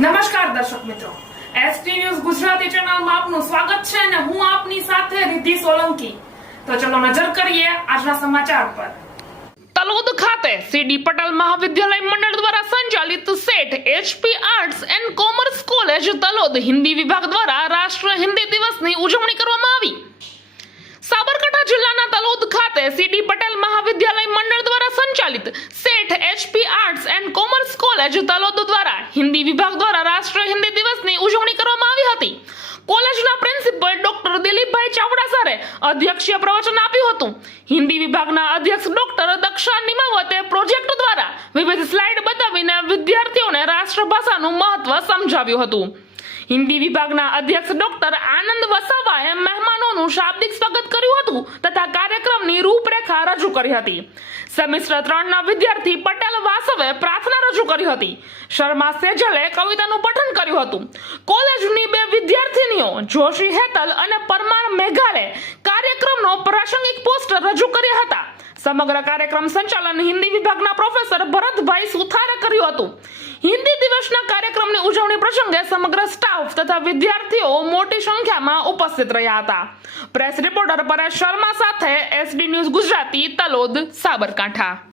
નમસ્કાર દર્શક મિત્રો. એસટી ન્યૂઝ ગુજરાતી ચેનલમાં આપનું સ્વાગત છે અને હું આપની સાથે રિદ્ધિ સોલંકી. તો ચલો નજર કરીએ આજના સમાચાર પર. તલોદ ખાતે સીડી પટેલ મહાવિદ્યાલય મંડળ દ્વારા સંચાલિત Sheth HP arts and commerce college Talod Hindi વિભાગ દ્વારા રાષ્ટ્ર હિન્દી દિવસની ઉજવણી કરવામાં આવી. સાબરકાંઠા જિલ્લાના તલોદ ખાતે સીડી પટેલ મહાવિદ્યાલય મંડળ દ્વારા સંચાલિત Sheth HP arts and commerce college Talod દ્વારા હિન્દી વિભાગ દ્વારા રાષ્ટ્રીય હિન્દી દિવસની ઉજવણી કરવામાં આવી હતી. કોલેજના પ્રિન્સિપલ ડોક્ટર દિલીપભાઈ ચાવડા સરે અધ્યક્ષીય પ્રવચન આપ્યું હતું. હિન્દી વિભાગના અધ્યક્ષ ડોક્ટર દક્ષા નિમાવતે પ્રોજેક્ટ દ્વારા વિવિધ સ્લાઇડ બતાવીને વિદ્યાર્થીઓને રાષ્ટ્રભાષાનું મહત્વ સમજાવ્યું હતું. હિન્દી વિભાગના અધ્યક્ષ ડોક્ટર આનંદ વસાવાએ મહેમાનોનું શાબ્દિક સ્વાગત કર્યું હતું તથા કાર્યક્રમની રૂપરેખા રજૂ કરી હતી. સેમિસ્ટર ત્રણના વિદ્યાર્થી પટેલ વાસવે પ્રાર્થના રજૂ કરી હતી. શર્મા સેજલે કવિતાનું પઠન કર્યું હતું. કોલેજની બે વિદ્યાર્થીનીઓ જોશી હેતલ અને પરમાર મેઘાલે કાર્યક્રમનો પ્રાસંગિક પોસ્ટર રજૂ કર્યા હતા. સમગ્ર કાર્યક્રમ સંચાલન હિન્દી વિભાગના પ્રોફેસર ભરતભાઈ સુથારે કર્યું હતું. હિન્દી દિવસના કાર્યક્રમની ઉજવણી પ્રસંગે સમગ્ર સ્ટાફ તથા વિદ્યાર્થીઓ મોટી સંખ્યામાં ઉપસ્થિત રહ્યા હતા. પ્રેસ રિપોર્ટર પરેશ શર્મા સાથે એસડી ન્યૂઝ ગુજરાતી તલોદ સાબરકાંઠા.